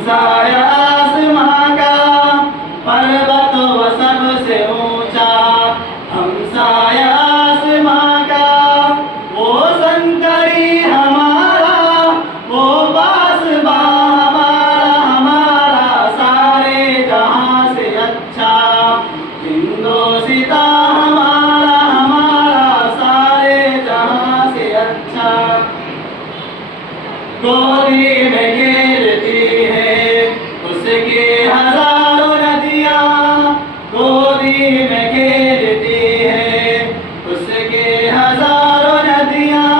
हमसाया आसमां का, पर्वत व सबसे ऊंचा। हमसाया आसमां का, वो शंकरी हमारा, वो पासबां हमारा, हमारा सारे जहां से अच्छा। हिंदोसिता हमारा, हमारा सारे जहां से अच्छा। गोदी में खेलती है उसकी हजारों नदियाँ, गोदी में खेलती है उसके हजारों नदियाँ।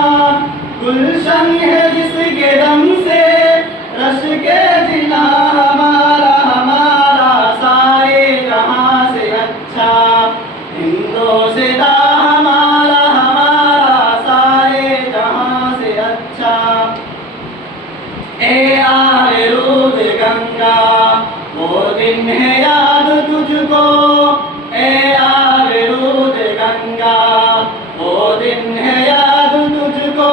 गुलशन है जिसके दम से रश के जिला हमारा, हमारा सारे जहां से अच्छा। हिंदोसिता हमारा, हमारा सारे जहां से अच्छा। ए आए रूद गंगा, वो दिन है याद तुझको। ए आए रूद गंगा, वो दिन है याद तुझको।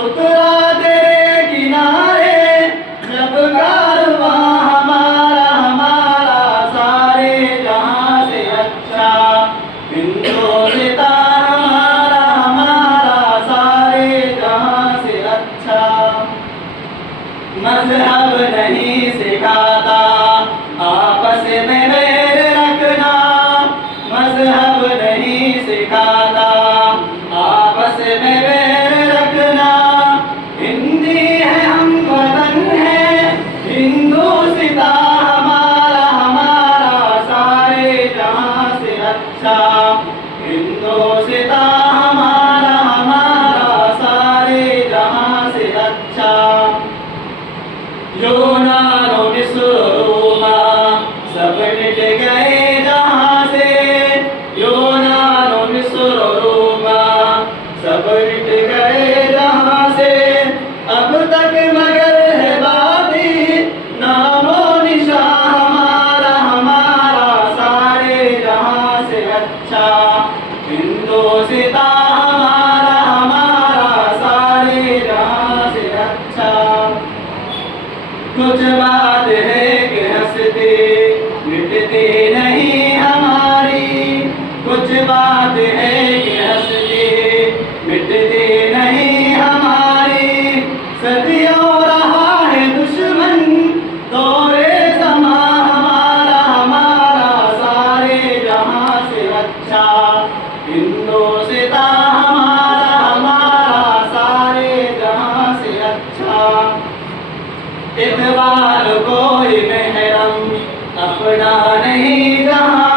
उतरा तेरे किनारे जब कारवां हमारा, हमारा सारे जहां से अच्छा। हिंदोसिता हमारा, हमारा सारे जहां से अच्छा। मजहब नहीं सिखाता आपस में बैर रखना, मजहब नहीं सिखाता आपस में बैर रखना। हिंदी है हम वतन है, हिंदोसिता हमारा, हमारा सारे जहां से अच्छा। हिंदोसिता हमारा, हमारा सारे जहां से अच्छा। यूनान और मिस्र रोमा सब मिट गए जहां से। यूनान और मिस्र रोमा सब मिट गए जहां से। अब तक मगर है बाकी नामो निशान हमारा, हमारा सारे जहां से अच्छा। हिंदोसिता हमारा, हमारा सारे जहां से अच्छा। कुछ बात है कि हंसते मिटते नहीं हमारी, कुछ बात है कि हंसते मिटते नहीं हमारी। सदियों रहा है दुश्मन दौरे ज़मां हमारा, हमारा सारे जहां से अच्छा। हिंदोसिता हमारा, हमारा सारे जहां से अच्छा। इकबाल कोई महरम अपना नहीं जहां